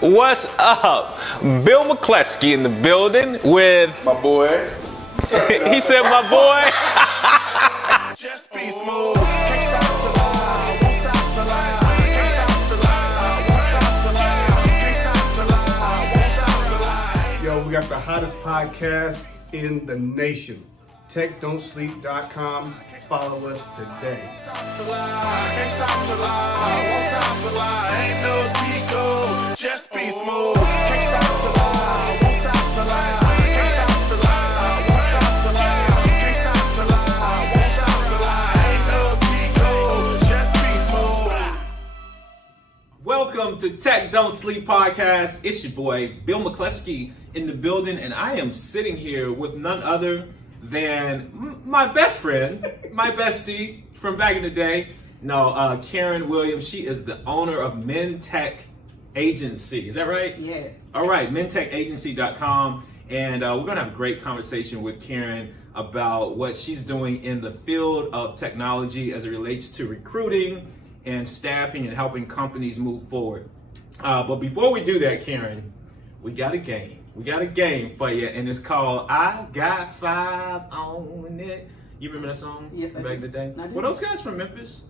What's up? Bill McCleskey in the building with my boy. He said my boy. Just be smooth. Can't stop to lie. Won't stop to lie. Can't stop to lie. Won't stop to lie. Can't stop to lie. Won't stop to lie. Yo, we got the hottest podcast in the nation. TechDontSleep.com. Follow us today. Stop to lie. Can't stop to lie. Won't stop to lie. Ain't no Chico. Just be smooth. Can't stop to lie. Won't stop to lie. Can't stop to lie. Won't stop to lie. Can't stop to lie. Won't stop to lie. Ain't no Chico. Just be smooth. Welcome to Tech Don't Sleep Podcast. It's your boy, Bill McCleskey, in the building, and I am sitting here with none other than my best friend, my bestie from back in the day. No, Karen Williams. She is the owner of MinTech Agency. Is that right? Yes. All right, MinTechAgency.com. And we're going to have a great conversation with Karen about what she's doing in the field of technology as it relates to recruiting and staffing and helping companies move forward. But before we do that, Karen, we got a game. We got a game for you, and it's called I Got 5 on It. You remember that song? Yes, I back in do. the day? I do. Were those guys from Memphis?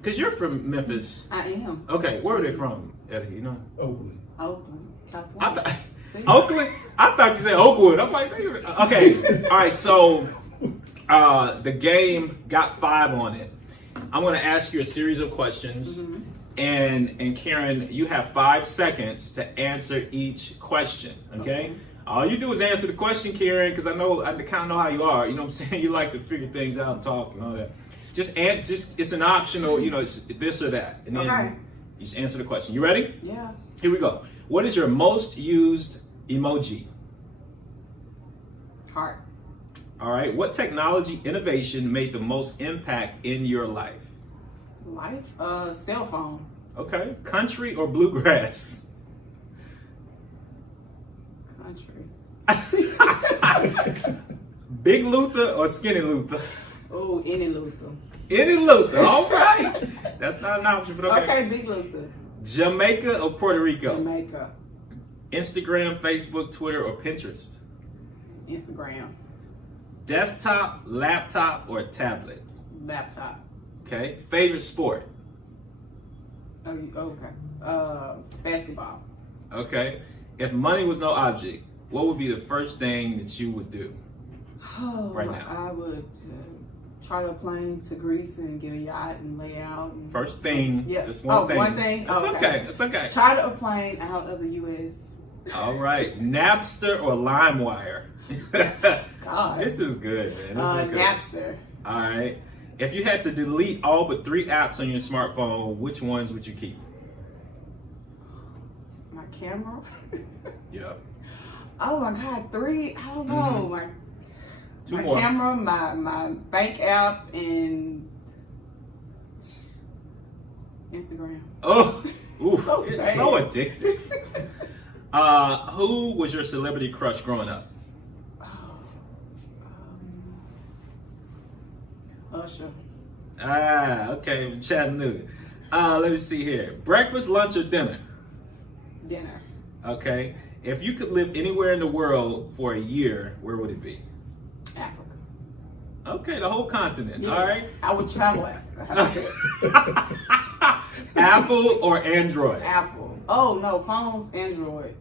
Because you're from Memphis. I am. Okay, where are they from, Eddie? You know? Oakland. Oakland, I California. th- Oakland? I thought you said Oakwood. I'm like, okay. All right, so the game got 5 on it. I'm going to ask you a series of questions. Mm-hmm. And Karen, you have 5 seconds to answer each question, okay? All you do is answer the question, Karen, because I kind of know how you are. You know what I'm saying? You like to figure things out and talk and all that. Just it's an optional, it's this or that. And then Okay. you just answer the question. You ready? Yeah. Here we go. What is your most used emoji? Heart. All right. What technology innovation made the most impact in your life? Life. Cell phone. Okay. Country or bluegrass? Country. Big Luther or Skinny Luther? Oh, any Luther. Any Luther. All right. That's not an option, but okay. Okay, big Luther. Jamaica or Puerto Rico? Jamaica. Instagram, Facebook, Twitter, or Pinterest? Instagram. Desktop, laptop, or tablet? Laptop. Okay. Favorite sport? Oh, okay. Basketball. Okay. If money was no object, what would be the first thing that you would do? Oh, Right now. I would charter a plane to Greece and get a yacht and lay out. And, First thing, yeah. just one thing. One thing? It's Oh, okay. It's okay. Charter a plane out of the U.S. All right. Napster or LimeWire? God. This is good, man. This is good. Napster. All right. If you had to delete all but 3 apps on your smartphone, which ones would you keep? My camera. Yep. Oh my God, 3? I don't know. Mhm. Two My more. camera, my bank app, and Instagram. Oh, ooh, So it's sad. so addictive. Who was your celebrity crush growing up? Usher. Okay, Chattanooga. Let me see here. Breakfast, lunch, or dinner? Dinner. Okay. If you could live anywhere in the world for a year, where would it be? Africa. Okay, the whole continent. Yes. All right. I would travel Africa. Apple or Android? Apple. Oh no, phones, Android.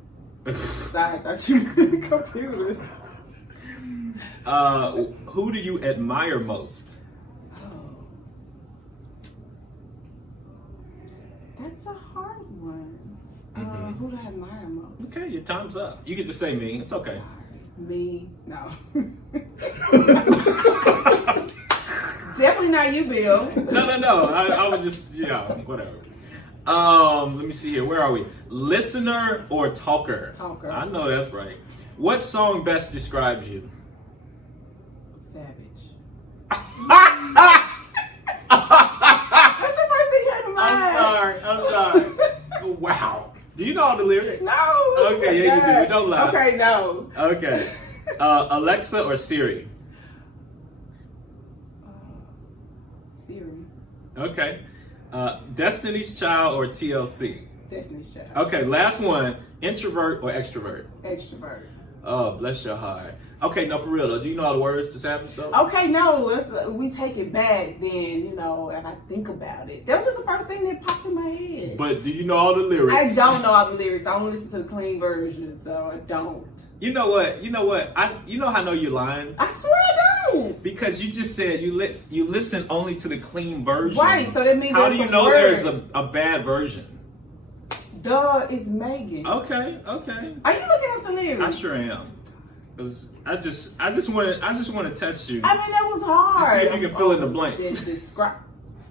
Sorry, I thought you meant computers. Who do you admire most? Oh. That's a hard one. Who do I admire most? Okay, your time's up. You can just say me. It's okay. Me? No. Definitely not you, Bill. No. I was just, whatever. Let me see here. Where are we? Listener or talker? Talker. I know that's right. What song best describes you? Savage. What's the first thing that came to mind? I'm sorry. Wow. Do you know all the lyrics? No. Okay, yeah, you do. We don't lie. Okay, no. Okay. Alexa or Siri? Siri. Okay. Destiny's Child or TLC? Destiny's Child. Okay, last one. Introvert or extrovert? Extrovert. Oh, bless your heart. Okay, no, for real though. Do you know all the words to Savage stuff? Okay, no, we take it back then, if I think about it. That was just the first thing that popped in my head. But do you know all the lyrics? I don't know all the lyrics. I only listen to the clean version, so I don't. You know what? You know how I know you're lying? I swear I don't. Because you just said you listen only to the clean version. Right, so that means how there's do you some know words. there's a bad version? Duh, it's Megan. Okay. Are you looking up the lyrics? I sure am. 'Cause I just want to test you. I mean, that was hard. To see if you can fill in the blanks.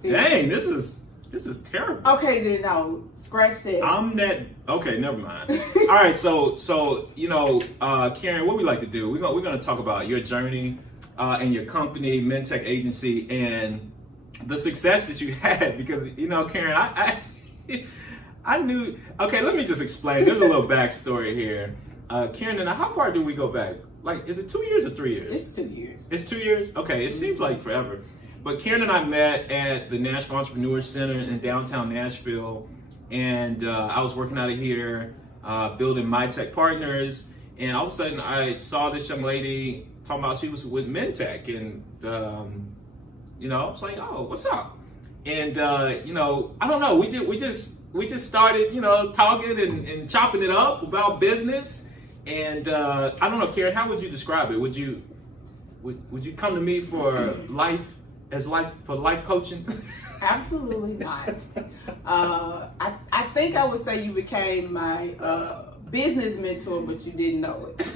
Dang, this is terrible. Okay, then no, scratch that. Okay, never mind. All right, so Karen, what we like to do? We're gonna talk about your journey and your company, MinTech Agency, and the success that you had. Because Karen, I knew. Okay, let me just explain. There's a little backstory here. Karen and I, how far do we go back? Like, is it 2 years or 3 years? It's 2 years. It's 2 years? Okay, it seems like forever. But Karen and I met at the Nashville Entrepreneur Center in downtown Nashville. And I was working out of here, building My Tech Partners. And all of a sudden, I saw this young lady talking about she was with MinTech. And, I was like, oh, what's up? And, I don't know. We just started, talking and chopping it up about business. And I don't know, Karen, how would you describe it? Would you come to me for life coaching? Absolutely not. I think I would say you became my business mentor, but you didn't know it.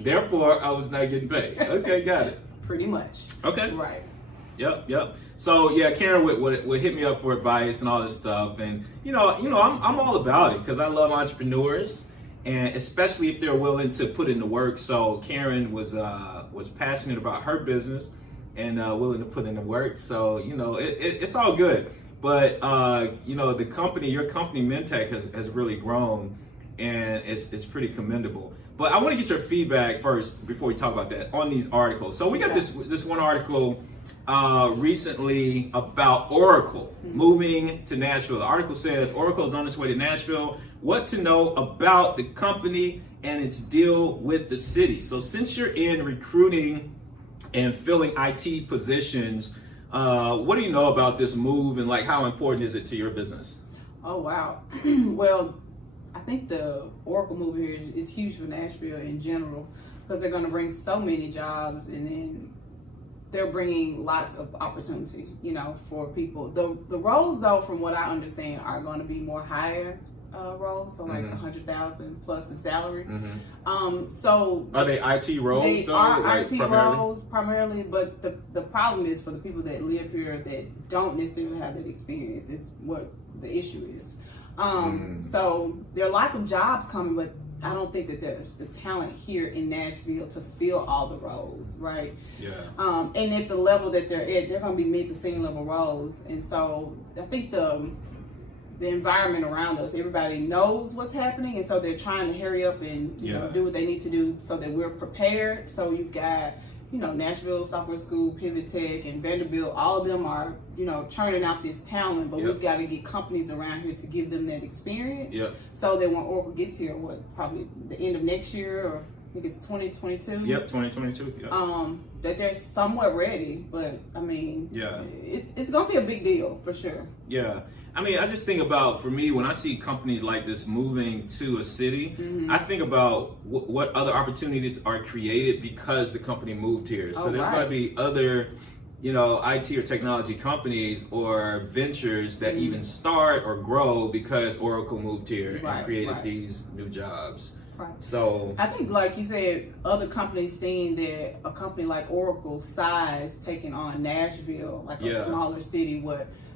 Therefore, I was not getting paid. Okay, got it. Pretty much. Okay. Right. Yep. So yeah, Karen would hit me up for advice and all this stuff, and I'm all about it because I love entrepreneurs, and especially if they're willing to put in the work. So Karen was passionate about her business and willing to put in the work. So it's all good. But the company, your company, MinTech, has really grown, and it's pretty commendable. But I want to get your feedback first before we talk about that on these articles. So we got this one article recently about Oracle moving to Nashville. The article says Oracle is on its way to Nashville. What to know about the company and its deal with the city. So since you're in recruiting and filling IT positions, what do you know about this move, and how important is it to your business? Oh wow. Well, I think the Oracle move here is huge for Nashville in general because they're going to bring so many jobs, and then they're bringing lots of opportunity, for people. The roles, though, from what I understand, are going to be more higher roles, so like $100,000 plus in salary. So are they IT roles? They are IT roles primarily, but the problem is for the people that live here that don't necessarily have that experience is what the issue is. So there are lots of jobs coming, but I don't think that there's the talent here in Nashville to fill all the roles, right? Yeah. And at the level that they're at, they're going to be mid to senior level roles, and so I think the environment around us, everybody knows what's happening, and so they're trying to hurry up and do what they need to do so that we're prepared. So you've got Nashville Software School, Pivot Tech, and Vanderbilt. All of them are churning out this talent, but we've got to get companies around here to give them that experience. So that when Oracle gets here, probably the end of next year, or I think it's 2022. Yep, 2022. Yep. That they're somewhat ready, but I mean, it's gonna be a big deal for sure. Yeah. I mean, I just think about, for me, when I see companies like this moving to a city, I think about what other opportunities are created because the company moved here. So there's going to be other, IT or technology companies or ventures that even start or grow because Oracle moved here and created these new jobs. Right. So I think, like you said, other companies seeing that a company like Oracle's size taking on Nashville, like a smaller city,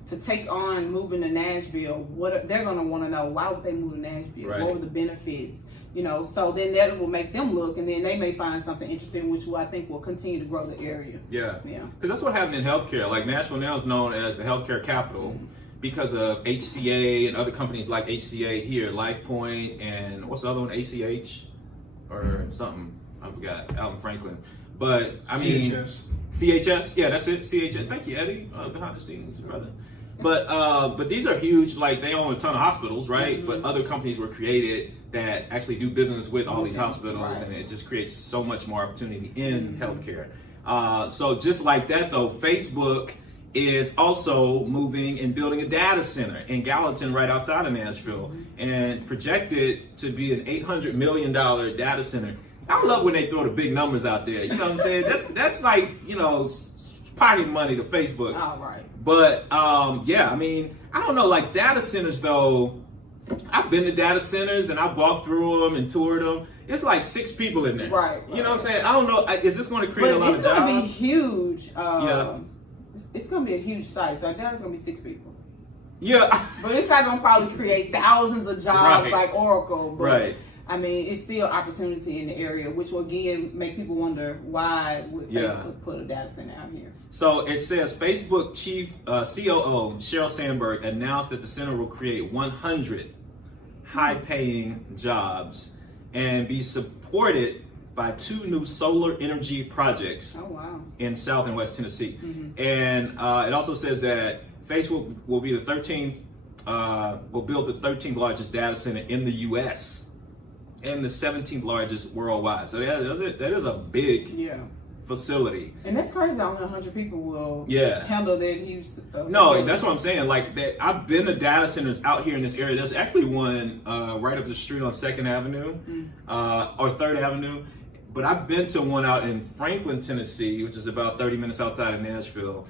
to take on moving to Nashville, they're going to want to know, why would they move to Nashville? Right. What were the benefits? So then that will make them look, and then they may find something interesting, which I think will continue to grow the area. Yeah. Because that's what happened in healthcare. Like Nashville now is known as the healthcare capital because of HCA and other companies like HCA here, LifePoint, and what's the other one, ACH or something? I forgot, Alvin Franklin. But I mean, CHS. Yeah, that's it. CHS. Thank you, Eddie, behind the scenes, brother. But these are huge. Like they own a ton of hospitals, right? But other companies were created that actually do business with all these hospitals, and it just creates so much more opportunity in healthcare. So just like that, though, Facebook is also moving and building a data center in Gallatin, right outside of Nashville, and projected to be an $800 million data center. I love when they throw the big numbers out there. You know what I'm saying? That's like, you know, pocket money to Facebook. All right. But yeah, I mean, I don't know, like data centers though. I've been to data centers and I've walked through them and toured them. It's like 6 people in there. Right. You know what I'm saying? I don't know. Is this going to create a lot of jobs? It's going to be huge. Yeah. It's going to be a huge site. So I doubt it's going to be 6 people. Yeah. But it's not going to probably create thousands of jobs like Oracle. But, right. I mean, it's still opportunity in the area, which will again make people wonder why would Facebook put a data center out here. So it says Facebook chief COO Sheryl Sandberg announced that the center will create 100 high-paying jobs and be supported by 2 new solar energy projects in South and West Tennessee. And it also says that Facebook will be the 13th, will build the 13th largest data center in the U.S. and the 17th largest worldwide. So that is a big facility. And that's crazy that only 100 people will handle that huge no, that's what I'm saying. Like that, I've been to data centers out here in this area. There's actually one right up the street on 2nd Avenue or 3rd Avenue. But I've been to one out in Franklin, Tennessee, which is about 30 minutes outside of Nashville.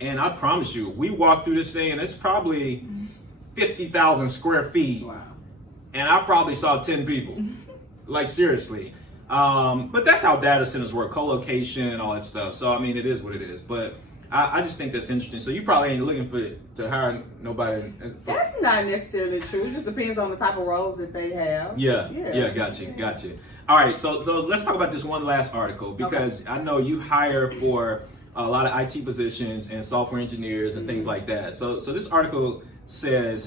And I promise you, we walked through this thing and it's probably 50,000 square feet. Wow. And I probably saw 10 people. Like seriously. But that's how data centers work, co-location and all that stuff. So I mean, it is what it is. But I just think that's interesting. So you probably ain't looking to hire nobody. That's not necessarily true. It just depends on the type of roles that they have. Yeah, got you. All right, so let's talk about this one last article because I know you hire for a lot of IT positions and software engineers and things like that. So this article says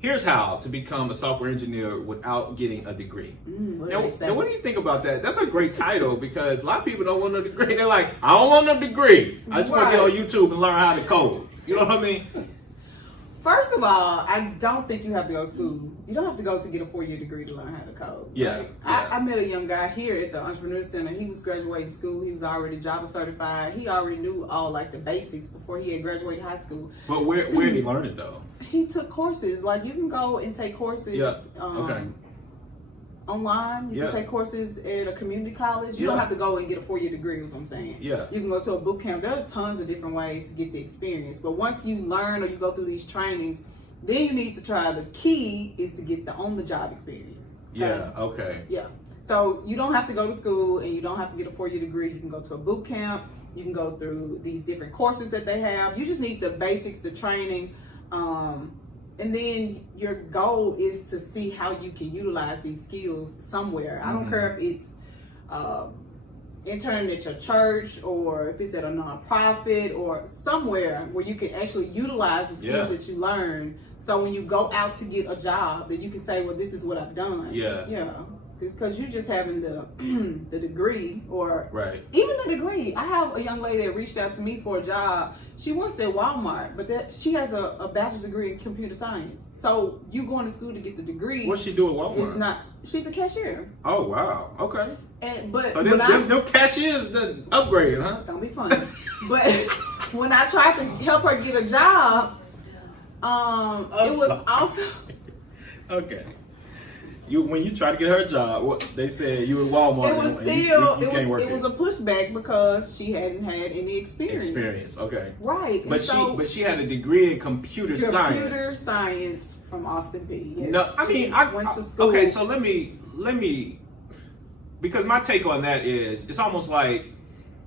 here's how to become a software engineer without getting a degree. Now, what do you think about that? That's a great title because a lot of people don't want a degree. They're like, I don't want no degree. I just want to get on YouTube and learn how to code. You know what I mean? First of all, I don't think you have to go to school. You don't have to go to get a 4-year degree to learn how to code. Yeah. Right? I met a young guy here at the Entrepreneur Center. He was graduating school. He was already Java certified. He already knew all like the basics before he had graduated high school. But where did he learn it though? He took courses. Like you can go and take courses online. You can take courses at a community college. You don't have to go and get a 4-year degree is what I'm saying. Yeah. You can go to a boot camp. There are tons of different ways to get the experience. But once you learn or you go through these trainings, then you need to try. The key is to get the on-the-job experience. Okay? Yeah. So you don't have to go to school and you don't have to get a 4-year degree. You can go to a boot camp. You can go through these different courses that they have. You just need the basics, the training. And then your goal is to see how you can utilize these skills somewhere. I don't care if it's interning at your church or if it's at a nonprofit or somewhere where you can actually utilize the skills that you learn. So when you go out to get a job, that you can say, well, this is what I've done. Yeah. Because you're just having the degree or even the degree. I have a young lady that reached out to me for a job. She works at Walmart, but she has a bachelor's degree in computer science. So you going to school to get the degree. What's she do at Walmart? She's a cashier. Oh, wow. Okay. So them cashiers done upgraded, huh? Don't be funny. But when I tried to help her get a job, it was also... Okay. When you try to get her a job, they said you at Walmart. It was a pushback because she hadn't had any experience. Okay. Right. But she had a degree in computer science. Computer science from Austin Peay. Yes. No, I mean I went to school. Okay, so let me because my take on that is it's almost like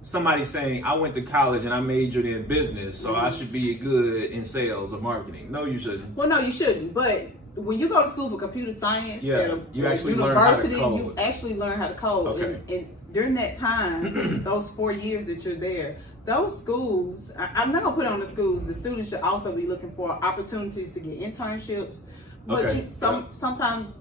somebody saying I went to college and I majored in business, so I should be good in sales or marketing. No, you shouldn't. Well, no, you shouldn't. But when you go to school for computer science at you actually university, learn how to code. You actually learn how to code. Okay. And during that time, those 4 years that you're there, those schools, I'm not going to put on the schools, the students should also be looking for opportunities to get internships. But sometimes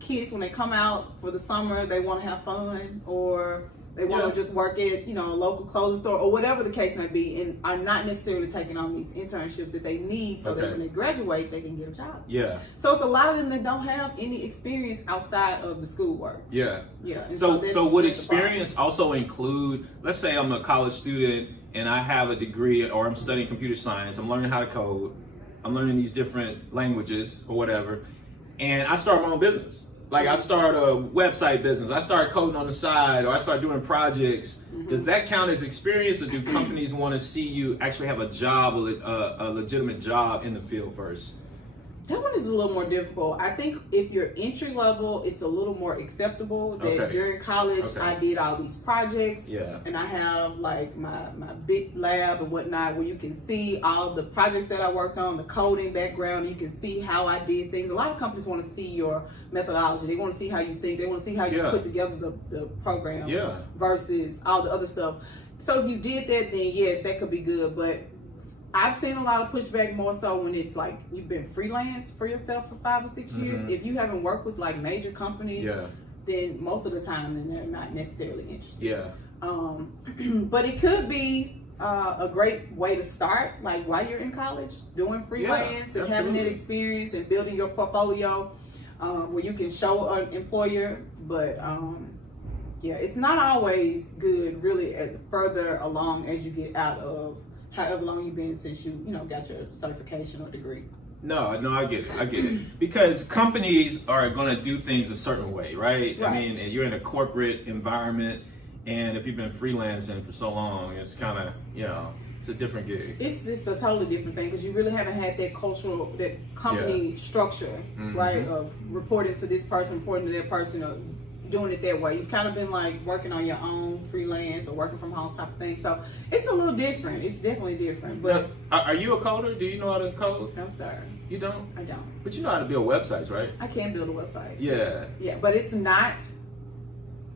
kids, when they come out for the summer, they want to have fun or They want to just work at, a local clothing store or whatever the case may be, and are not necessarily taking on these internships that they need so that when they graduate, they can get a job. Yeah. So it's a lot of them that don't have any experience outside of the schoolwork. Yeah. Yeah. And so would experience also include, let's say I'm a college student and I have a degree or I'm studying computer science, I'm learning how to code, I'm learning these different languages or whatever, and I start my own business. Like I start a website business, I start coding on the side, or I start doing projects. Does that count as experience, or do companies want to see you actually have a job, a legitimate job in the field first? That one is a little more difficult. I think if you're entry level, it's a little more acceptable that during college I did all these projects, and I have like my big lab and whatnot where you can see all the projects that I worked on, the coding background, you can see how I did things. A lot of companies want to see your methodology. They want to see how you think. They want to see how you put together the program versus all the other stuff. So if you did that, then yes, that could be good, but I've seen a lot of pushback more so when it's like you've been freelance for yourself for 5 or 6 years. If you haven't worked with like major companies, then most of the time then they're not necessarily interested. But it could be a great way to start, like while you're in college, doing freelance and having that experience and building your portfolio where you can show an employer. But it's not always good really as further along as you get out of however long you've been since you got your certification or degree. No, I get it. Because companies are going to do things a certain way, right? I mean, and you're in a corporate environment, and if you've been freelancing for so long, it's kind of, it's a different gig. It's a totally different thing because you really haven't had that company structure, right? Of reporting to this person, reporting to that person, doing it that way. You've kind of been like working on your own freelance or working from home type of thing. So it's a little different. It's definitely different. But now, are you a coder? Do you know how to code? No, sir. You don't? I don't. But you know how to build websites, right? I can build a website. Yeah. Yeah, but it's not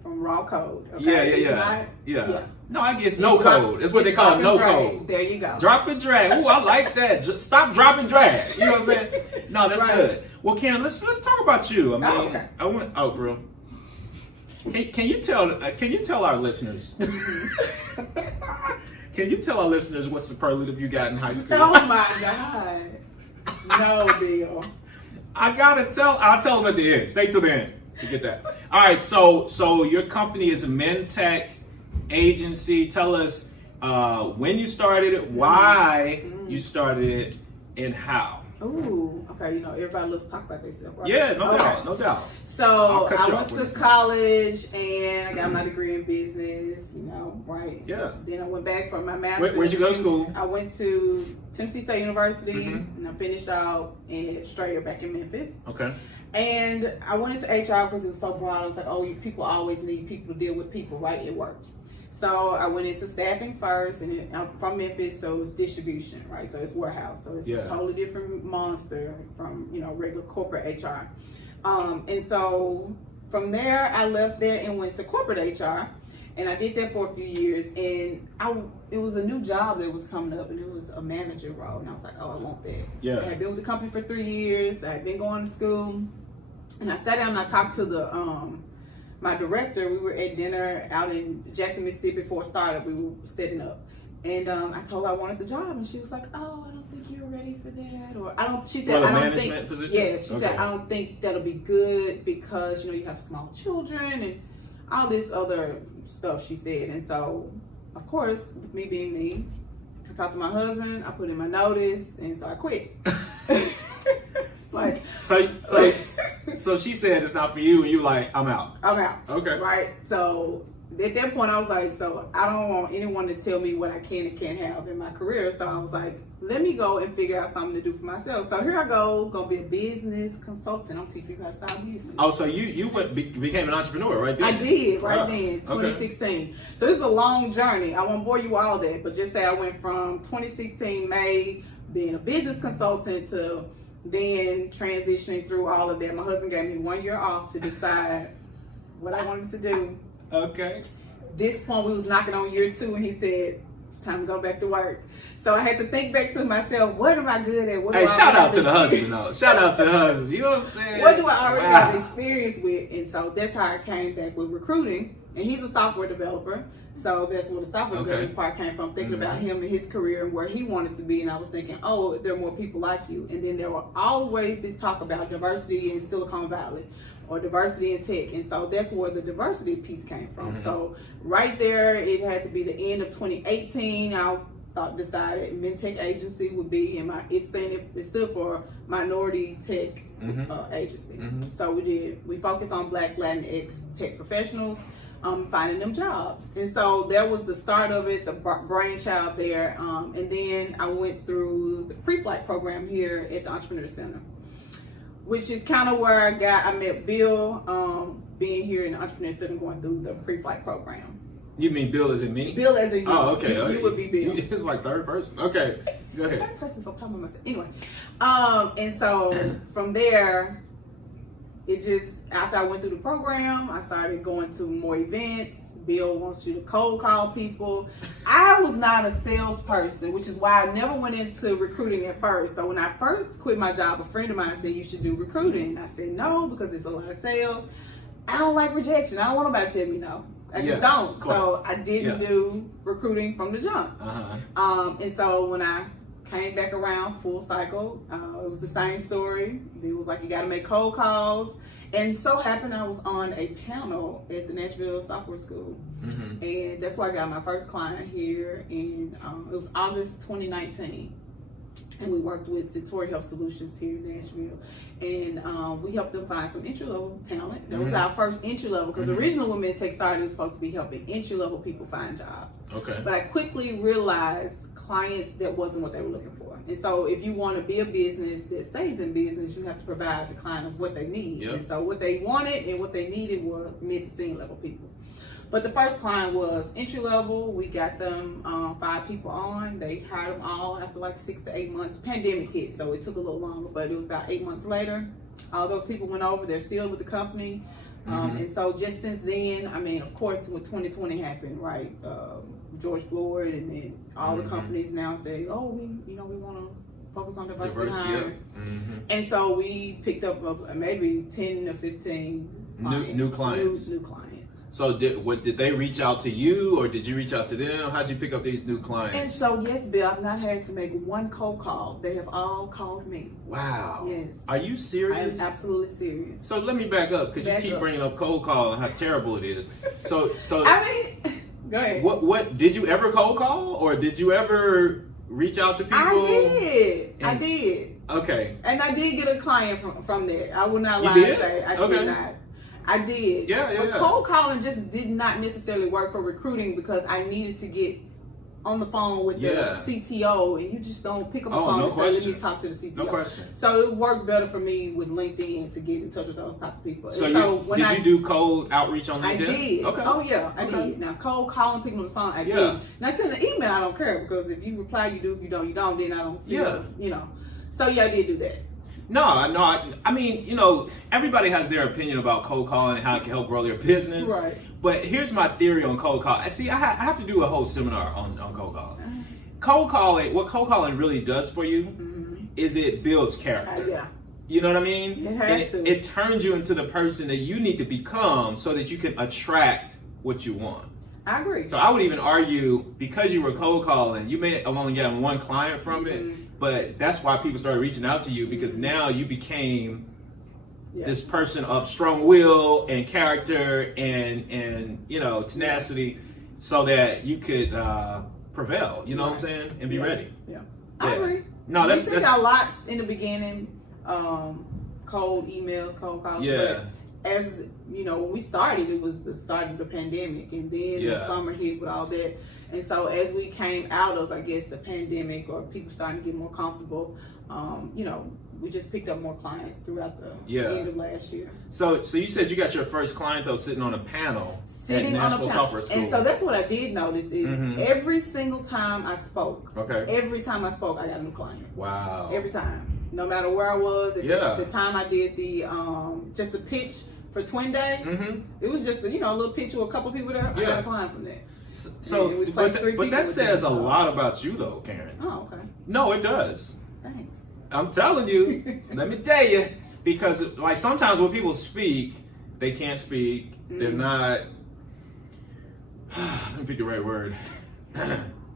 from raw code. Okay? Yeah. No, I guess no code. It's what they call no code. There you go. Drop and drag. Ooh, I like that. Just stop, drop, and drag. You know what I'm saying? No, that's good. Well, Karen, let's talk about you. I mean, for real. Can you tell our listeners? Can you tell our listeners what superlative you got in high school? Oh my God! No deal. I'll tell them at the end. Stay till the end to get that. All right. So your company is a MinTech Agency. Tell us when you started it, why you started it, and how. Ooh, okay. Everybody loves to talk about themselves, right? Yeah, no doubt. So I went to college and I got my degree in business, right? Yeah. Then I went back for my master's. Where'd you go to school? I went to Tennessee State University and I finished out at Strayer back in Memphis. Okay. And I went into HR because it was so broad. I was like, people always need people to deal with people, right? It worked. So I went into staffing first, and I'm from Memphis, so it's distribution, right? So it's warehouse, so it's a totally different monster from regular corporate HR. And so from there, I left there and went to corporate HR, and I did that for a few years. And it was a new job that was coming up, and it was a manager role, and I was like, oh, I want that. Yeah. I had been with the company for 3 years. I had been going to school, and I sat down and I talked to my director. We were at dinner out in Jackson, Mississippi for a startup we were setting up. And I told her I wanted the job, and she was like, oh, I don't think you're ready for that. She said, I don't think, position? Yes, she said, I don't think that'll be good because, you have small children and all this other stuff, she said. And so, of course, me being me, I talked to my husband, I put in my notice, and so I quit. It's like so she said it's not for you, and you like, I'm out. Okay. Right. So at that point I was like, so I don't want anyone to tell me what I can and can't have in my career. So I was like, let me go and figure out something to do for myself. So here I go, gonna be a business consultant. I'm teaching people how to start business. Oh, so you became an entrepreneur right then? I did then, 2016. Okay. So this is a long journey. I won't bore you all that, but just say I went from 2016 May being a business consultant to then transitioning through all of that. My husband gave me 1 year off to decide what I wanted to do. Okay. This point we was knocking on year 2, and he said, it's time to go back to work. So I had to think back to myself, what am I good at? Shout out to the husband though. Shout out to the husband. You know what I'm saying? What do I already have experience with? And so that's how I came back with recruiting. And he's a software developer. So that's where the software development part came from, thinking about him and his career and where he wanted to be. And I was thinking, oh, there are more people like you. And then there were always this talk about diversity in Silicon Valley or diversity in tech. And so that's where the diversity piece came from. So right there, it had to be the end of 2018. I decided MinTech Agency would be, and it stood for Minority Tech Agency. So we focused on Black Latinx tech professionals, finding them jobs. And so that was the start of it, the brainchild there. And then I went through the pre-flight program here at the Entrepreneur Center, which is kind of where I met Bill, being here in the Entrepreneur Center, going through the pre-flight program. You mean Bill as in me? Bill as in you. Oh, okay. You would be Bill. It's like third person. Okay, go ahead. Third person, so I'm talking about myself. Anyway, and so from there, it just, after I went through the program, I started going to more events. Bill wants you to cold call people. I was not a salesperson, which is why I never went into recruiting at first. So when I first quit my job, a friend of mine said, you should do recruiting. I said no, because it's a lot of sales. I don't like rejection. I don't want nobody to tell me no. I just don't. So I didn't do recruiting from the jump. And so when I came back around full cycle, it was the same story. It was like, you got to make cold calls. And so happened I was on a panel at the Nashville Software School. And that's where I got my first client here in, it was August 2019. And we worked with Centauri Health Solutions here in Nashville. And we helped them find some entry-level talent. That was our first entry-level, because originally when MinTech started, it was supposed to be helping entry-level people find jobs. But I quickly realized clients, that wasn't what they were looking for. And so if you want to be a business that stays in business, you have to provide the client of what they need. And so what they wanted and what they needed were mid to senior level people. But the first client was entry level. We got them 5 people on. They hired them all after like 6 to 8 months. Pandemic hit, so it took a little longer, but it was about 8 months later. All those people went over. They're still with the company. And so just since then, I mean, of course, when 2020 happened, right? George Floyd, and then all the companies now say, oh, we want to focus on diversity hiring. And so we picked up maybe 10 to 15 clients, new clients. New clients. So did they reach out to you, or did you reach out to them? How'd you pick up these new clients? And so, yes, Bill, I've not had to make one cold call. They have all called me. Wow. Yes. Are you serious? I am absolutely serious. So let me back up, because you keep bringing up cold call and how terrible it is. So I mean, go ahead. What did you ever cold call, or did you ever reach out to people? I did. Okay. And I did get a client from that. I will not lie and say I did not. I did. But cold calling just did not necessarily work for recruiting, because I needed to get on the phone with the CTO, and you just don't pick up the phone and say, let me talk to the CTO. No question. So it worked better for me with LinkedIn to get in touch with those type of people. So did you do cold outreach on LinkedIn? I did. Okay. Oh yeah, I did. Now cold calling, picking up the phone, I did. Now send an email, I don't care, because if you reply, you do. If you don't, you don't. Then I don't feel, So yeah, I did do that. No, I mean, everybody has their opinion about cold calling and how it can help grow their business. Right. But here's my theory on cold calling. See, I have to do a whole seminar on cold calling. Cold calling, what cold calling really does for you is it builds character. Yeah. You know what I mean? It has to. It turns you into the person that you need to become, so that you can attract what you want. I agree. So I would even argue, because you were cold calling, you may have only gotten one client from it, but that's why people started reaching out to you, because now you became this person of strong will and character and tenacity, so that you could prevail. You know what I'm saying? And be ready. Yeah. I agree. No, we got lots in the beginning, cold emails, cold calls. Yeah. But as you know, when we started, it was the start of the pandemic, and then the summer hit with all that. And so as we came out of, I guess, the pandemic, or people starting to get more comfortable, we just picked up more clients throughout the end of last year. So you said you got your first client, though, sitting on a panel at Nashville Software School. And so that's what I did notice is every single time I spoke, I got a new client. Wow. Every time. No matter where I was. The time I did the just the pitch for Twin Day, it was just a little pitch with a couple people there. I got a client from that. But that says a lot about you, though, Karen. Oh, okay. No, it does. Thanks. I'm telling you. Let me tell you, because like sometimes when people speak, they can't speak. They're not. let me pick the right word.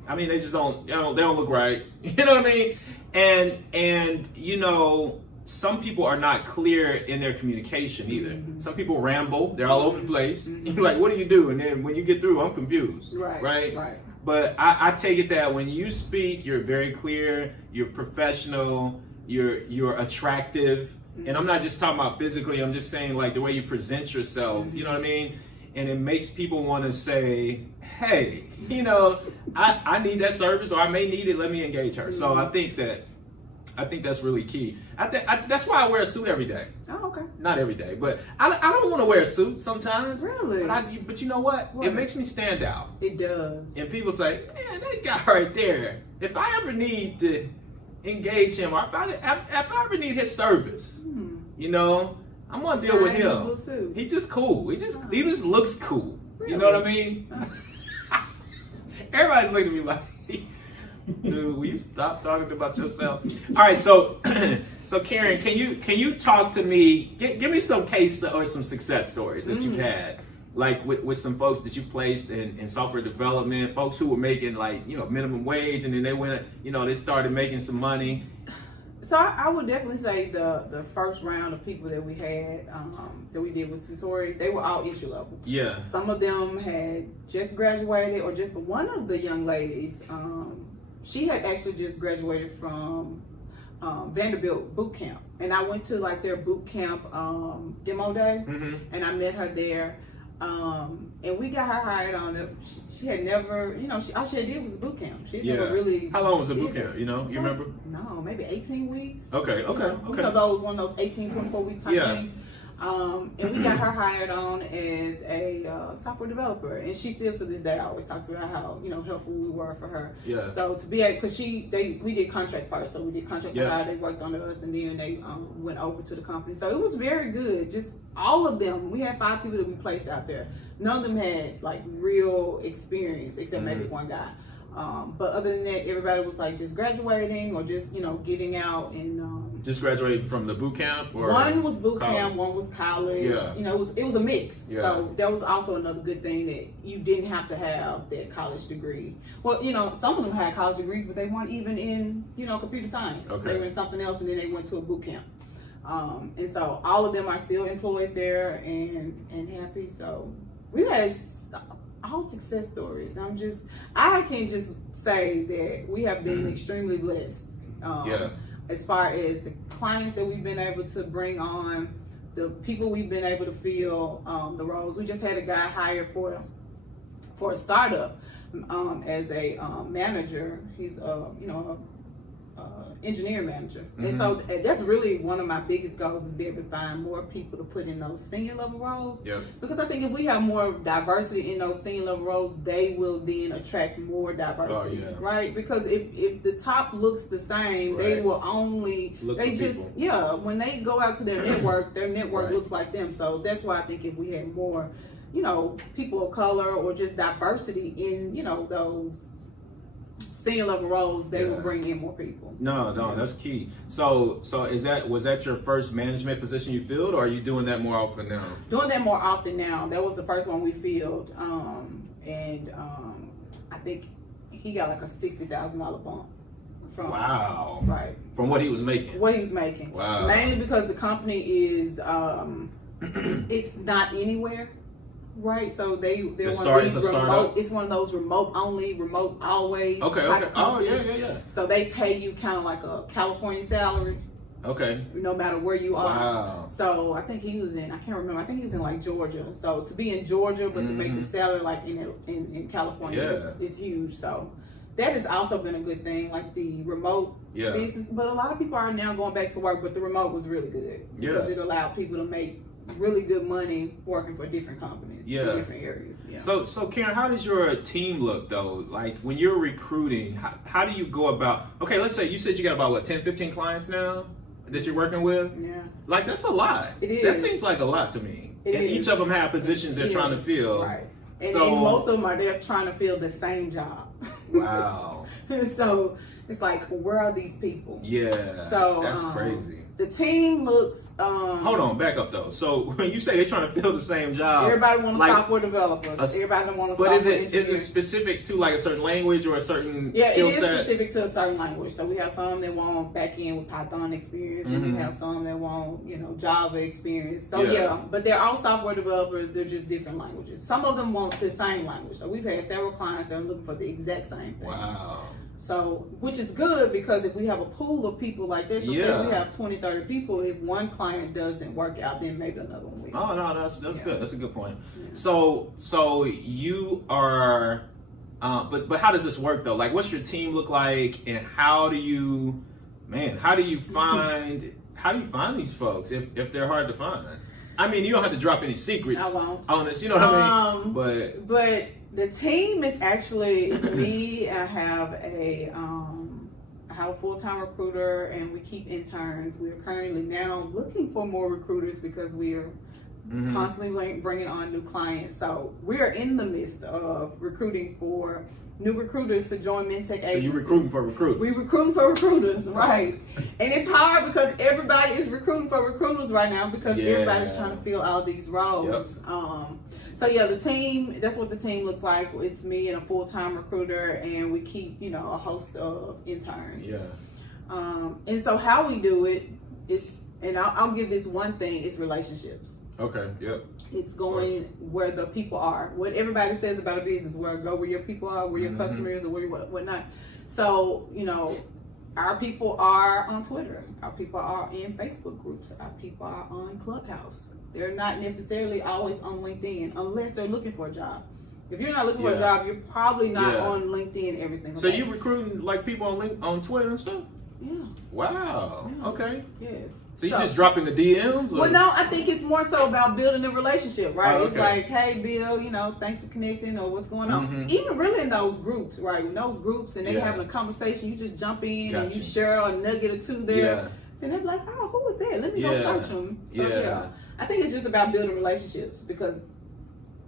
I mean, they just don't, they don't look right. You know what I mean? And you know, some people are not clear in their communication either. Some people ramble, they're all over the place. You're like, what do you do? And then when you get through, I'm confused. Right. But I take it that when you speak, you're very clear, you're professional, you're attractive. And I'm not just talking about physically, I'm just saying like the way you present yourself, you know what I mean? And it makes people want to say, hey, you know, I need that service, or I may need it, let me engage her. So I think that's really key. That's why I wear a suit every day. Oh, okay. Not every day, but I don't want to wear a suit sometimes. Really? But you know what? It makes me stand out. It does. And people say, man, that guy right there, if I ever need to engage him, or if I ever need his service, you know, I'm going to deal with him. He's just cool. He just looks cool. Really? You know what I mean? Everybody's looking at me like, dude, will you stop talking about yourself? All right, so Karen, can you talk to me? Give me some case or some success stories that you've had, like with some folks that you placed in software development, folks who were making like, you know, minimum wage, and then they went, you know, they started making some money. So I would definitely say the first round of people that we had, that we did with Centauri, they were all entry level. Yeah. Some of them had just graduated, or just one of the young ladies, she had actually just graduated from Vanderbilt boot camp, and I went to like their boot camp demo day, and I met her there, and we got her hired on. She had never, you know, all she had did was boot camp. She had never really. How long was the boot camp? You know, you remember? No, maybe 18 weeks. Okay. You know, those one of those 18, 24 week type things. And we got her hired on as a software developer, and she still to this day always talks about how, you know, helpful we were for her. Yeah. So to be able, because we did contract first, so we did contract for her. They worked under us, and then they went over to the company. So it was very good. Just all of them. We had 5 people that we placed out there. None of them had like real experience, except maybe one guy. But other than that, everybody was like just graduating or just, you know, getting out and just graduating from the boot camp, or one was boot camp, one was college. Yeah. You know, it was a mix. Yeah. So that was also another good thing, that you didn't have to have that college degree. Well, you know, some of them had college degrees, but they weren't even in, you know, computer science. Okay. They were in something else, and then they went to a boot camp. And so all of them are still employed there and happy. So we had all success stories. I can just say that we have been extremely blessed. As far as the clients that we've been able to bring on, the people we've been able to fill the roles. We just had a guy hired for a startup as a manager. He's engineer manager. And so that's really one of my biggest goals, is be able to find more people to put in those senior level roles. Because I think if we have more diversity in those senior level roles, they will then attract more diversity, right? Because if the top looks the same, they will only when they go out to their network looks like them. So that's why I think if we had more, you know, people of color or just diversity in, you know, those senior level roles, they will bring in more people. No, that's key. So was that your first management position you filled, or are you doing that more often now? Doing that more often now. That was the first one we filled, and I think he got like a $60,000 bump. From what he was making. Wow. Mainly because the company is it's not anywhere. Right, so they're one of these remote. It's one of those remote only, remote always. Okay. Oh yeah. So they pay you kind of like a California salary. Okay. No matter where you are. Wow. So I think he was in. I can't remember. I think he was in like Georgia. So to be in Georgia, but to make the salary like in California is huge. So that has also been a good thing, like the remote business. But a lot of people are now going back to work. But the remote was really good because it allowed people to make really good money working for different companies in different areas. So Karen, how does your team look though? Like when you're recruiting, how do you go about, okay, let's say you said you got about 10, 15 clients now that you're working with? Yeah. Like that's a lot. It is. That seems like a lot to me. Each of them have positions they're trying to fill. Right. And most of them they're trying to fill the same job. Wow. So it's like, where are these people? Yeah. So that's crazy. The team looks. Hold on, back up though. So when you say they're trying to fill the same job, Everybody wants like, software developers. Everybody wants but software is it engineers. specific to like a certain language or a certain Yeah, skill it is set? specific to a certain language. So we have some that want back end with Python experience, and we have some that want, Java experience. So but they're all software developers. They're just different languages. Some of them want the same language. So we've had several clients that are looking for the exact same thing. Wow. So, which is good because if we have a pool of people like this, so say we have 20, 30 people, if one client doesn't work out, then maybe another one will. Oh no, that's good. That's a good point. Yeah. So you are, but how does this work though? Like, what's your team look like, and how do you find these folks if they're hard to find? I mean, you don't have to drop any secrets on this. You know what I mean? But the team is actually it's me. I have a full-time recruiter, and we keep interns. We are currently now looking for more recruiters because we are constantly bringing on new clients. So we are in the midst of recruiting for new recruiters to join MinTech Agency. So you're recruiting for recruiters. We're recruiting for recruiters, right? And it's hard because everybody is recruiting for recruiters right now because everybody's trying to fill all these roles. Yep. So the team, that's what the team looks like. It's me and a full-time recruiter, and we keep, a host of interns. Yeah. And so how we do it is, and I'll give this one thing, it's relationships. Okay, yep. It's going where the people are. What everybody says about a business, where your people are, where your customers, or where whatnot. So, our people are on Twitter. Our people are in Facebook groups. Our people are on Clubhouse. They're not necessarily always on LinkedIn unless they're looking for a job. If you're not looking for a job, you're probably not on LinkedIn every single day. So you recruiting like people on Twitter and stuff? Yeah. Wow. Yeah. Okay. Yes. So you just dropping the DMs? Or? Well, no, I think it's more so about building a relationship, right? Oh, okay. It's like, hey, Bill, thanks for connecting, or what's going on. Even really in those groups, right? In those groups, and they're having a conversation, you just jump in and you share a nugget or two there. Yeah. Then they're like, oh, who was that? Let me go search them. So, I think it's just about building relationships because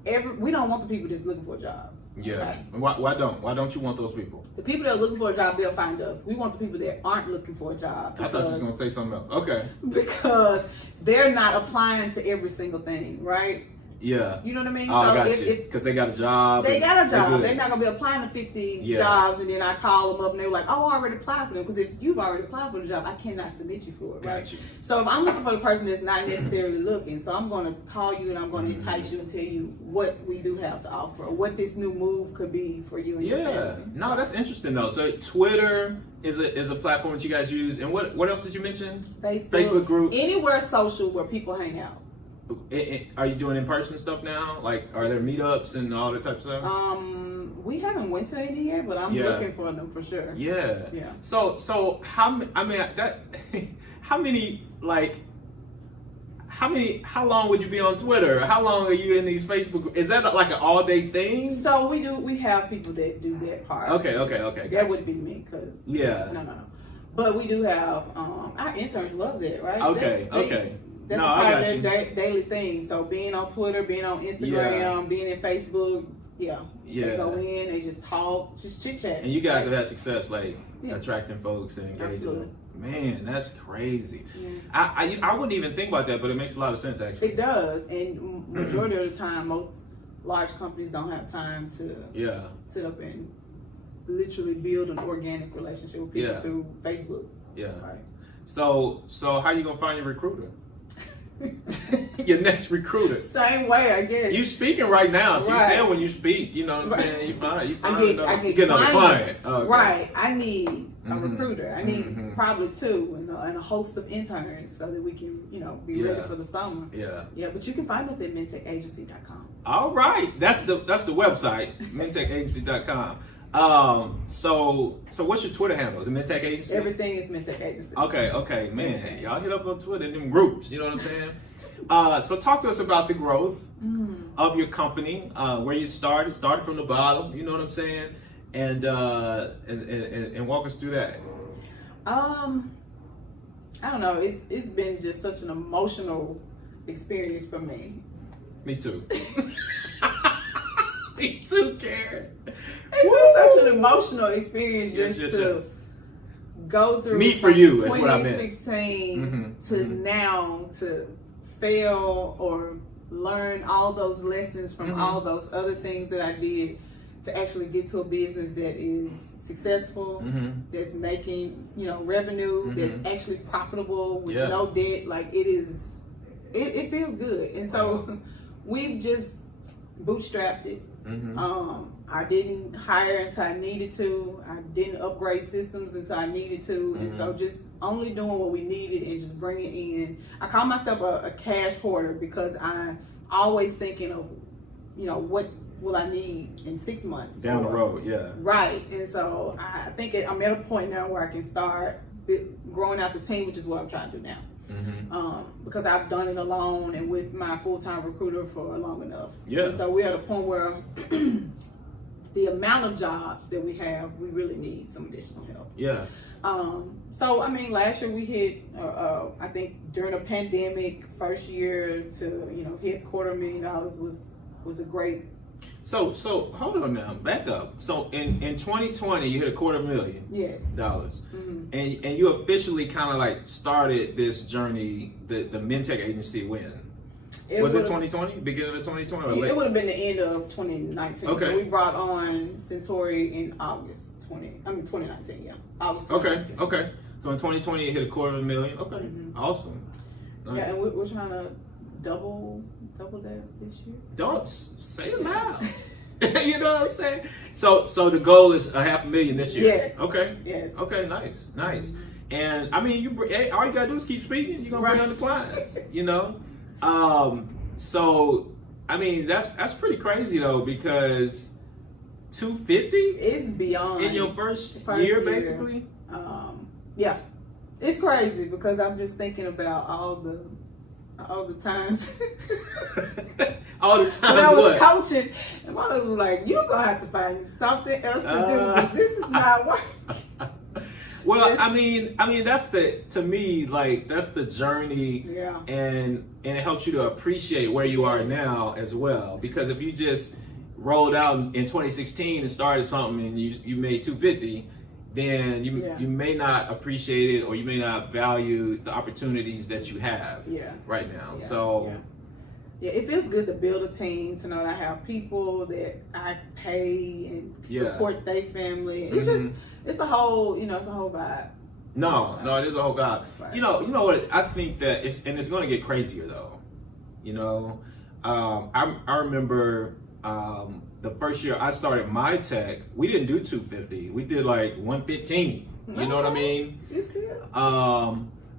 we don't want the people that's looking for a job. Yeah. Right? Why don't you want those people? The people that are looking for a job, they'll find us. We want the people that aren't looking for a job. I thought you were going to say something else. Okay. Because they're not applying to every single thing, right? Yeah. You know what I mean? Oh, I got you. Because they got a job. They got a job. They're not going to be applying to 50 jobs, and then I call them up and they're like, oh, I already applied for them. Because if you've already applied for the job, I cannot submit you for it, right? Got you. So if I'm looking for the person that's not necessarily looking, so I'm going to call you and I'm going to entice you and tell you what we do have to offer, what this new move could be for you and your family. No, that's interesting though. So Twitter is a platform that you guys use, and what else did you mention? Facebook groups. Anywhere social where people hang out. Are you doing in-person stuff now? Like, are there meetups and all that type of stuff? We haven't went to any yet, but I'm looking for them for sure. Yeah. So how long would you be on Twitter? How long are you in these Facebook? Is that like an all-day thing? So we have people that do that part. Okay. That would be me, cause no. But we do have our interns love that, right? Okay. That's part of their daily thing. So being on Twitter, being on Instagram, being in Facebook, they go in, they just talk, just chit chat. And you guys have had success, like attracting folks and engaging them. Man, that's crazy. Yeah. I wouldn't even think about that, but it makes a lot of sense actually. It does, and majority of the time, most large companies don't have time to sit up and literally build an organic relationship with people through Facebook. Yeah. Right. So how are you gonna find your recruiter? Your next recruiter. Same way, I guess. You speaking right now, so you said when you speak, you know what I'm saying? You get another client. Okay. Right. I need a recruiter. I need probably two and a host of interns so that we can, be ready for the summer. Yeah, but you can find us at MinTechAgency.com. All right. That's the website, MinTechAgency.com. So what's your Twitter handle? Is it MinTech Agency? Everything is MinTech Agency. Okay, man. Y'all hit up on Twitter in them groups, you know what I'm saying? So talk to us about the growth of your company, where you started from the bottom, you know what I'm saying? And walk us through that. I don't know. It's been just such an emotional experience for me. Me too. Me too, Karen. It's been such an emotional experience just to go through Me for you is what I meant. 2016 to now to fail or learn all those lessons from all those other things that I did to actually get to a business that is successful, that's making, you know, revenue, that's actually profitable with no debt. Like it feels good. And so we've just bootstrapped it. I didn't hire until I needed to. I didn't upgrade systems until I needed to. And so just only doing what we needed and just bringing in. I call myself a cash hoarder because I'm always thinking of, you know, what will I need in 6 months down the road. Right. And so I think I'm at a point now where I can start growing out the team, which is what I'm trying to do now. Because I've done it alone and with my full-time recruiter for long enough. And so we're at a point where the amount of jobs that we have, we really need some additional help. So I mean, last year we hit, I think during the pandemic, first year to, you know, hit $250,000 was a great. So hold on now, back up. So in 2020, you hit $250,000. Dollars. And you officially kind of like started this journey, the MinTech Agency when? Was it 2020? Beginning of 2020? Or late? It would have been the end of 2019. Okay. So we brought on Centauri in August 2019, August 2019. Okay. So in 2020, you hit $250,000. Okay. Awesome. Nice. Yeah, and we're trying to double that this year. Don't say it loud. You know what I'm saying? So the goal is $500,000 this year. Yes. Okay. Yes. Okay. Nice. And I mean, all you gotta do is keep speaking. You're gonna bring on the clients. You know. So I mean, that's pretty crazy though, because 250 is beyond in your first year, basically. Yeah, it's crazy because I'm just thinking about all the times. All the times when I was what? coaching, and my husband was like, "You're gonna have to find something else to do because this is not working." Well, I mean, that's to me, that's the journey, and it helps you to appreciate where you are now as well. Because if you just rolled out in 2016 and started something and you made 250, then you may not appreciate it, or you may not value the opportunities that you have right now. It feels good to build a team, to know that I have people that I pay and support their family. It's just, it's a whole, it's a whole vibe. No, it is a whole vibe. Right. You know what? I think that it's going to get crazier though. I remember the first year I started my tech, we didn't do 250. We did like 115. You know what I mean? You see it.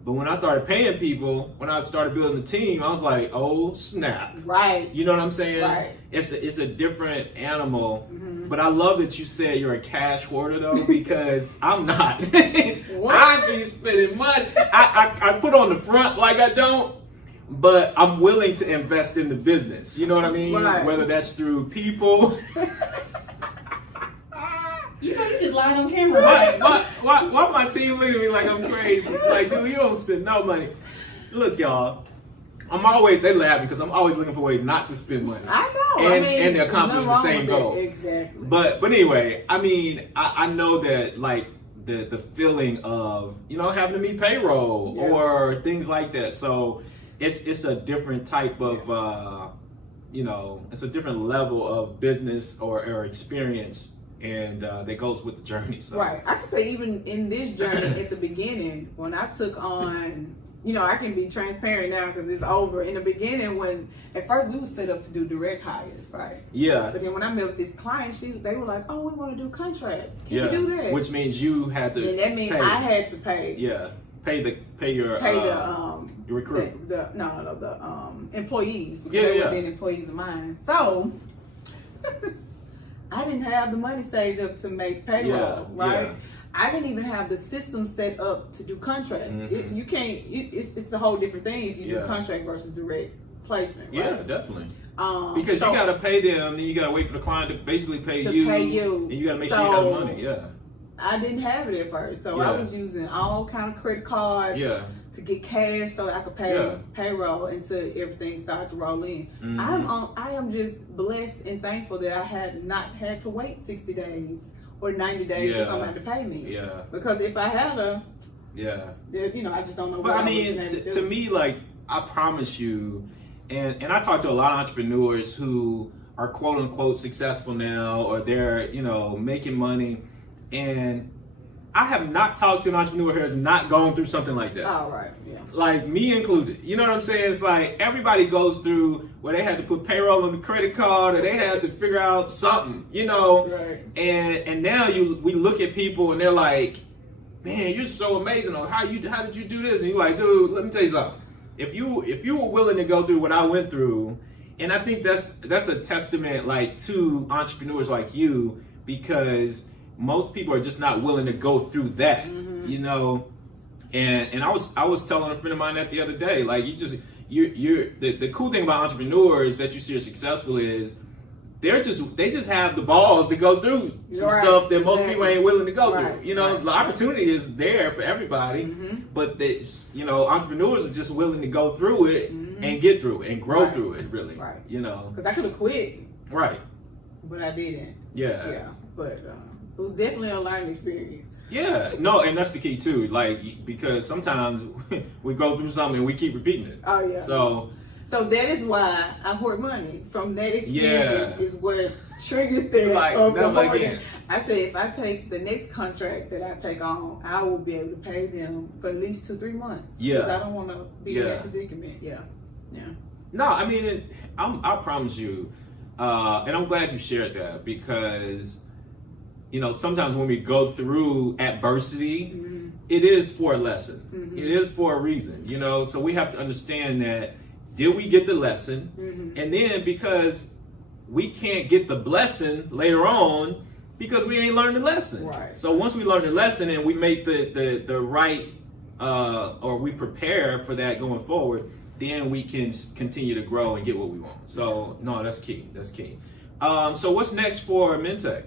But when I started paying people, when I started building the team, I was like, oh snap. Right. You know what I'm saying? Right. It's a different animal. But I love that you said you're a cash hoarder though, because I'm not. I be spending money. I put on the front like I don't, but I'm willing to invest in the business. You know what I mean? Right. Whether that's through people. You just lied on camera. Why my team looking at me like I'm crazy? Like, dude, you don't spend no money. Look, y'all, they laugh because I'm always looking for ways not to spend money. I know. And to accomplish the same goal. Exactly. But anyway, I mean, I know that like the feeling of, having to meet payroll or things like that. So it's a different type of, it's a different level of business or experience. And that goes with the journey. So. Right. I can say even in this journey at the beginning, when I took on, I can be transparent now because it's over. In the beginning, when at first we were set up to do direct hires, right? Yeah. But then when I met with this client, they were like, "Oh, we want to do contract. Can you do that?" Which means you had to. And that means I had to pay. Yeah. Pay your recruit. The employees. Because they were then employees of mine. So. I didn't have the money saved up to make payroll, right? Yeah. I didn't even have the system set up to do contract. You can't. It's a whole different thing if you do contract versus direct placement. Right? Yeah, definitely. Because you got to pay them, then you got to wait for the client to basically pay you, and you got to make sure you have the money. Yeah. I didn't have it at first, so I was using all kind of credit cards to get cash so I could pay payroll until everything started to roll in. I am just blessed and thankful that I had not had to wait 60 days or 90 days for Yeah. somebody to pay me. Yeah. Because if I had a, Yeah. you know, I just don't know. But what I mean, was able to me, like, I promise you, and I talk to a lot of entrepreneurs who are quote unquote successful now, or they're, you know, making money, and I have not talked to an entrepreneur who has not gone through something like that. Oh, right, yeah. Like me included. You know what I'm saying? It's like everybody goes through where they had to put payroll on the credit card, or they had to figure out something, you know. Right. And now we look at people and they're like, man, you're so amazing. Or how did you do this? And you're like, dude, let me tell you something. If you were willing to go through what I went through, and I think that's a testament like to entrepreneurs like you, because most people are just not willing to go through that, you know. And I was telling a friend of mine that the other day, like you're the cool thing about entrepreneurs that you see are successful is they just have the balls to go through some stuff that most people ain't willing to go through. You know, the opportunity is there for everybody, but you know, entrepreneurs are just willing to go through it and get through it and grow through it, really. Right. You know, Because I could have quit, right? but I didn't. Yeah. Yeah, but it was definitely a learning experience. Yeah, no, and that's the key too. Like, because sometimes we go through something and we keep repeating it. Oh yeah. So that is why I hoard money. From that experience is what triggered that. Like, of the never hoarding. again. I said if I take the next contract that I take on, I will be able to pay them for at least 2-3 months. Yeah. Because I don't want to be in that predicament. Yeah. Yeah. No, I mean, I promise you, and I'm glad you shared that, because, you know, sometimes when we go through adversity, it is for a lesson. It is for a reason, you know, so we have to understand that, did we get the lesson? And then because we can't get the blessing later on because we ain't learned the lesson. Right. So once we learn the lesson and we make the right, or we prepare for that going forward, then we can continue to grow and get what we want. So no, that's key. That's key. So what's next for MinTech?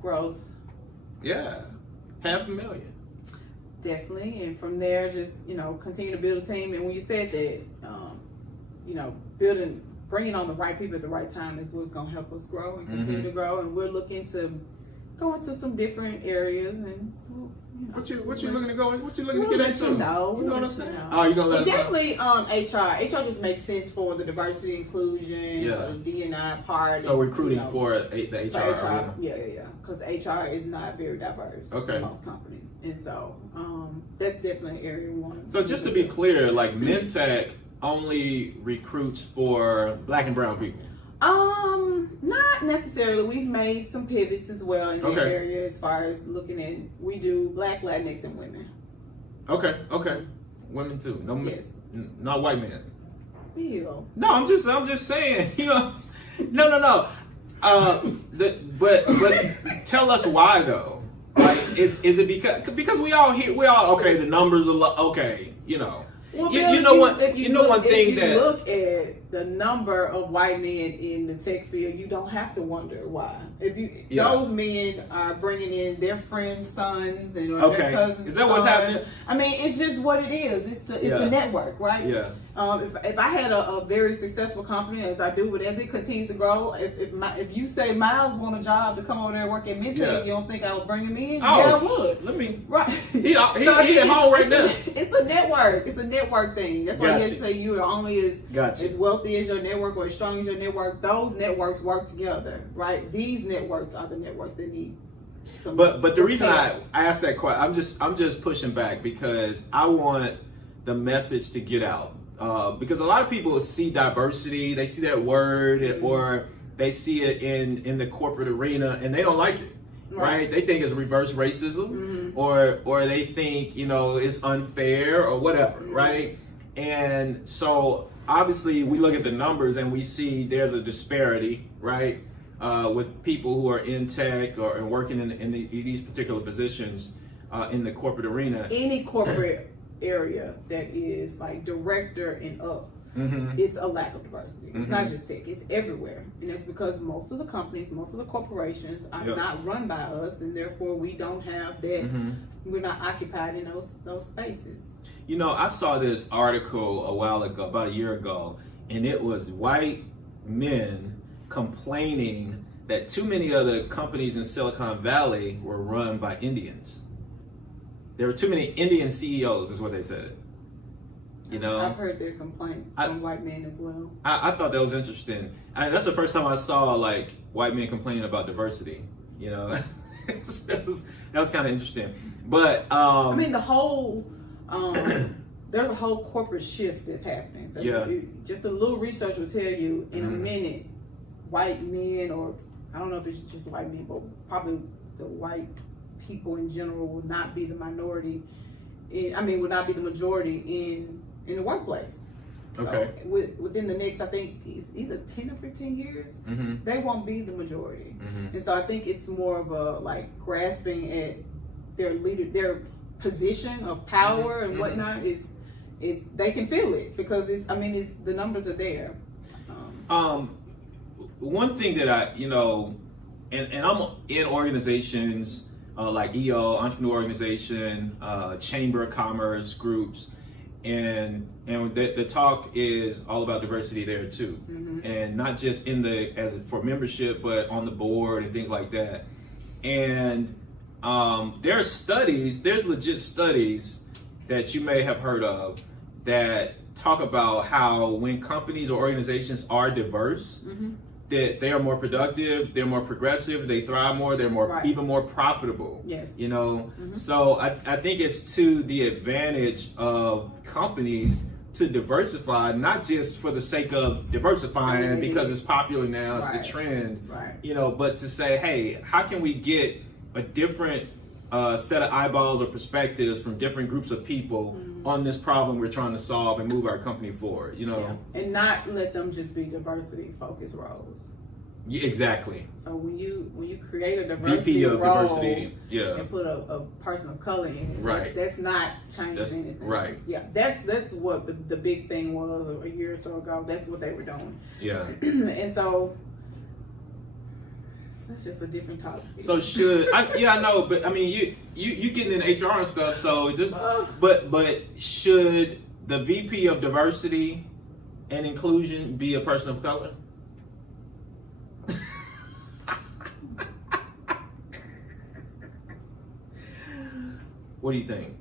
Growth. Yeah, $500,000. Definitely, and from there, just, you know, continue to build a team. And when you said that, you know, bringing on the right people at the right time is what's going to help us grow and continue to grow. And we're looking to go into some different areas. And you know, What you looking to go? What you looking to get into? You know what I'm saying? Know. Oh, you gonna let us know? Definitely HR. HR just makes sense for the diversity, inclusion, the D&I part. So recruiting, you know, for the HR. Yeah. Because HR is not very diverse in most companies, and so that's definitely an area we want to. So just to be clear, like MinTech only recruits for Black and brown people. Not necessarily. We've made some pivots as well in that area as far as looking at. We do Black, Latinx, and women. Okay. Women too. No, not white men. Bill. No, I'm just saying. You know, no. But tell us why though. Like, is it because we all the numbers are you know. Well, Bill, you look at the number of white men in the tech field, you don't have to wonder why. Those men are bringing in their friends' sons and their cousins. Is that what's happening? I mean, it's just what it is. It's the network, right? Yeah. If I had a very successful company, as I do, but as it continues to grow, if you say Miles want a job to come over there and work at MinTech, you don't think I would bring him in? Oh, yeah, I would. Let me. Right. He at home right now. It's a network. It's a network thing. That's why you have to say you are only as wealthy as your network or as strong as your network. Those networks work together, right? These networks are the networks that need. But the reason I asked that question, I'm just pushing back because I want the message to get out. Because a lot of people see diversity, they see that word, or they see it in the corporate arena, and they don't like it, right? They think it's reverse racism, or they think, you know, it's unfair or whatever, right? And so obviously we look at the numbers and we see there's a disparity, right? With people who are in tech or working in these particular positions in the corporate arena. Any corporate area that is like director and up, it's a lack of diversity. It's not just tech, it's everywhere. And it's because most of the companies, most of the corporations are not run by us, and therefore we don't have that, we're not occupied in those spaces. You know, I saw this article a while ago, about a year ago, and it was white men complaining that too many of the companies in Silicon Valley were run by Indians. There were too many Indian CEOs, is what they said. You know, I've heard their complaint from white men as well. I thought that was interesting. That's the first time I saw like white men complaining about diversity. You know, that was kind of interesting. But I mean, the whole there's a whole corporate shift that's happening. So just a little research will tell you in a minute, white men, or I don't know if it's just white men, but probably the white people in general will not be the minority. Will not be the majority in the workplace. Okay. So within the next, I think it's either 10 or 15 years, they won't be the majority. And so I think it's more of a like grasping at their position of power and whatnot is they can feel it because it's the numbers are there. One thing that I, and I'm in organizations like EO, Entrepreneur Organization, Chamber of Commerce groups, and the talk is all about diversity there too, and not just for membership, but on the board and things like that. And there's legit studies that you may have heard of that talk about how when companies or organizations are diverse, that they are more productive, they're more progressive, they thrive more, they're more even more profitable. Yes. So I think it's to the advantage of companies to diversify, not just for the sake of diversifying because it's popular now, it's the trend, but to say, hey, how can we get a different set of eyeballs or perspectives from different groups of people on this problem we're trying to solve and move our company forward, and not let them just be diversity focused roles. Yeah, exactly. So when you create a diversity role and put a person of color in it, that's not changing anything. Right. Yeah, that's what the big thing was a year or so ago. That's what they were doing. Yeah. And so that's just a different topic. So I know, but I mean, you getting in HR and stuff. So this, but should the VP of diversity and inclusion be a person of color? What do you think?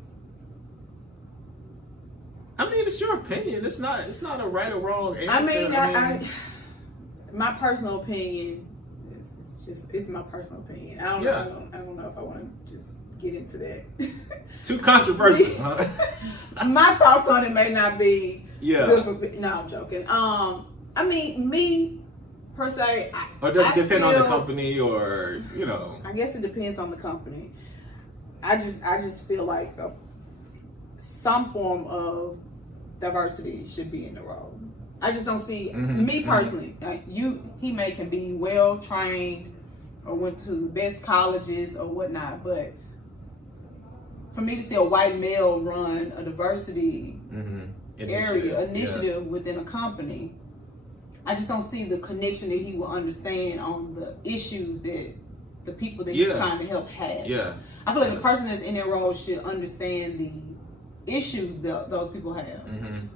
I mean, it's your opinion. It's not a right or wrong answer. My personal opinion. It's my personal opinion. I don't know if I want to just get into that. Too controversial, huh? My thoughts on it may not be good for. No, I'm joking. I mean, me per se. Or does it depend on the company, or I guess it depends on the company. I just feel like some form of diversity should be in the role. I just don't see me personally. Like he can be well trained or went to the best colleges or whatnot, but for me to see a white male run a diversity initiative within a company, I just don't see the connection that he will understand on the issues that the people that he's trying to help have. Yeah, I feel like the person that's in that role should understand the issues that those people have.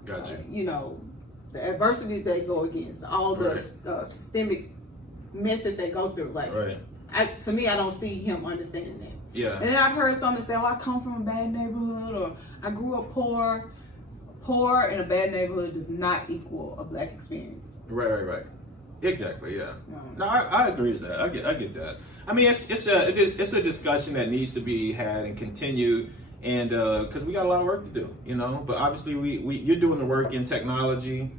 Gotcha. The adversity they go against, all the systemic mess that they go through. To me, I don't see him understanding that. Yeah. And then I've heard someone say, "Oh, I come from a bad neighborhood," or "I grew up poor." Poor in a bad neighborhood does not equal a black experience. Right. Exactly. Yeah. No, I agree with that. I get that. I mean, it's a discussion that needs to be had and continued, and because we got a lot of work to do, But obviously, you're doing the work in technology,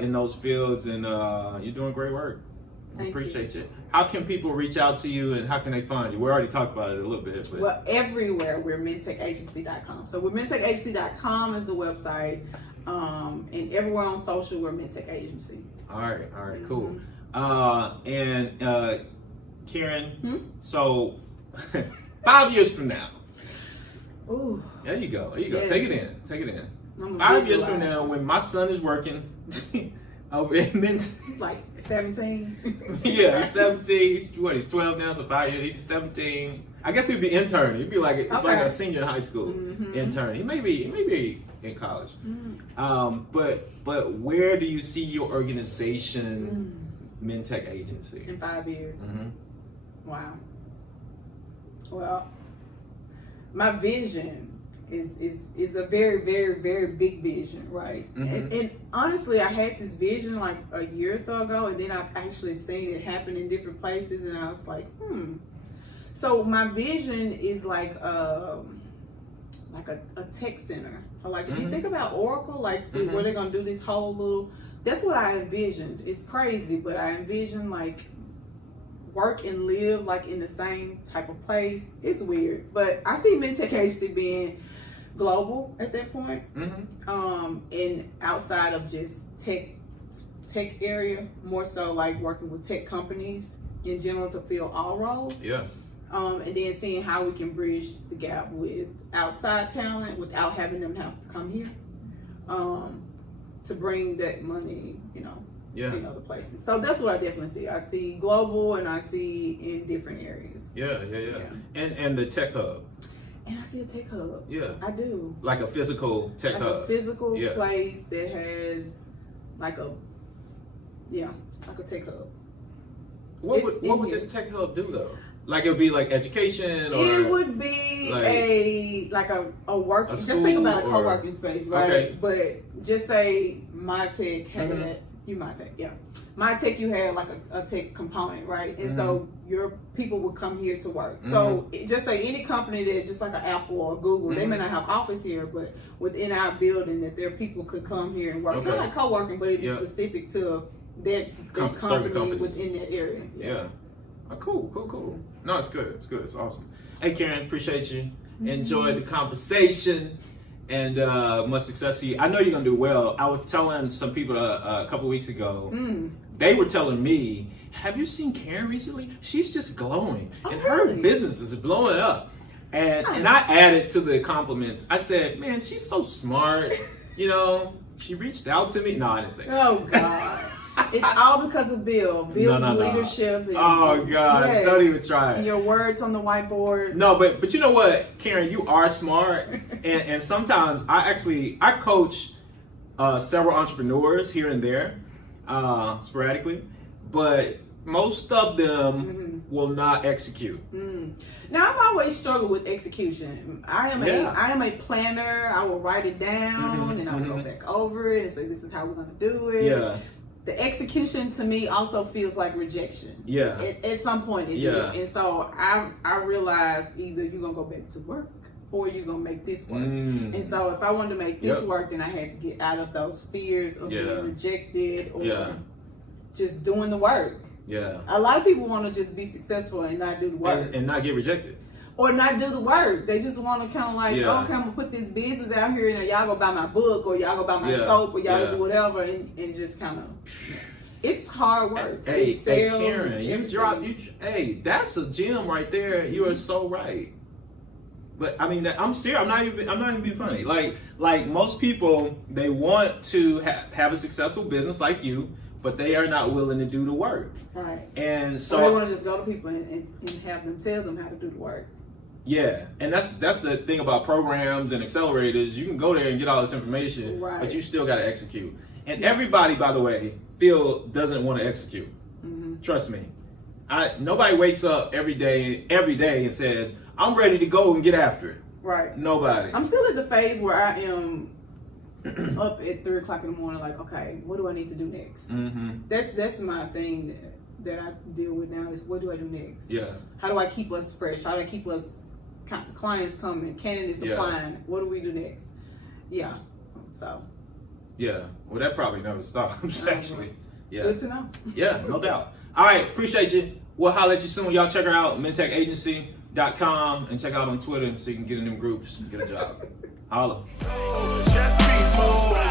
in those fields, and you're doing great work. We appreciate you. How can people reach out to you, and how can they find you? We already talked about it a little bit. But. Well, everywhere we're MinTechAgency.com. So we're MinTechAgency.com is the website, and everywhere on social we're MinTech Agency. All right, cool. And Karen, so 5 years from now. Ooh. There you go. Yes. Take it in. 5 years from now, when my son is working over in MinTech. He's like 17. Yeah, he's 17. He's 12 now, so 5 years. He's 17. I guess he'd be intern. He'd be like a senior in high school intern. He may be in college. But where do you see your organization MinTech Agency? In 5 years. Mm-hmm. Wow. Well, my vision is a very, very, very big vision, right? Mm-hmm. And honestly, I had this vision like a year or so ago, and then I've actually seen it happen in different places, and I was like, So my vision is like a tech center. So like if you think about Oracle, like where they're gonna do this whole little, that's what I envisioned. It's crazy, but I envision like work and live like in the same type of place. It's weird, but I see MinTech Agency being global at that point, and outside of just tech area, more so like working with tech companies in general to fill all roles. Yeah. And then seeing how we can bridge the gap with outside talent without having them have to come here, to bring that money, in other places. So that's what I definitely see. I see global, and I see in different areas. Yeah. And the tech hub. And I see a tech hub. Yeah. I do. Like a physical tech like hub. a physical place that has like a tech hub. What would this tech hub do though? Like it would be like education, or it would be a work. Just think about a co-working space, right? Okay. But just say MyTech had MyTech, you had like a tech component, right? And so your people would come here to work. So just say any company that just like an Apple or Google, they may not have office here, but within our building that their people could come here and work. Kind of like co-working, but it's specific to that company within that area. Yeah. Oh, cool. No, it's good. It's awesome. Hey, Karen, appreciate you. Enjoyed the conversation, and much success to you. I know you're gonna do well. I was telling some people a couple weeks ago. They were telling me, "Have you seen Karen recently? She's just glowing, and her business is blowing up." And I added to the compliments. I said, "Man, she's so smart. She reached out to me." No, I didn't say that. Oh God. It's all because of Bill. Bill's leadership. And, oh God! Don't even try it. Your words on the whiteboard. No, but you know what, Karen, you are smart, and sometimes I coach several entrepreneurs here and there, sporadically, but most of them will not execute. Now I've always struggled with execution. I am a planner. I will write it down and I'll go back over it and say this is how we're gonna do it. Yeah. The execution to me also feels like rejection. Yeah. At some point it did. And so I realized either you're gonna go back to work or you're gonna make this work. And so if I wanted to make this work, then I had to get out of those fears of being rejected or just doing the work. Yeah. A lot of people want to just be successful and not do the work. And not get rejected. Or not do the work. They just want to kind of like, okay, I'm going to put this business out here and y'all go buy my book or y'all go buy my soap or y'all go do whatever and just kind of, it's hard work. Hey, it's sales, Karen, that's a gem right there. You are so right. But I mean, I'm serious. I'm not even being funny. Like most people, they want to have a successful business like you, but they are not willing to do the work. Right. And so they want to just go to people and have them tell them how to do the work. Yeah, and that's the thing about programs and accelerators. You can go there and get all this information, but you still got to execute. And everybody, by the way, doesn't want to execute. Trust me. Nobody wakes up every day and says, "I'm ready to go and get after it." Right. Nobody. I'm still at the phase where I am up at 3 o'clock in the morning, like, okay, what do I need to do next? That's my thing that I deal with now is what do I do next? Yeah. How do I keep us fresh? How do I keep us clients coming, candidates applying? What do we do next? Yeah. So. Yeah. Well, that probably never stops, actually. Yeah. Good to know. Yeah, no doubt. All right, appreciate you. We'll holler at you soon. Y'all check her out, MinTechAgency.com, and check out on Twitter so you can get in them groups and get a job. Holla. Just be smooth.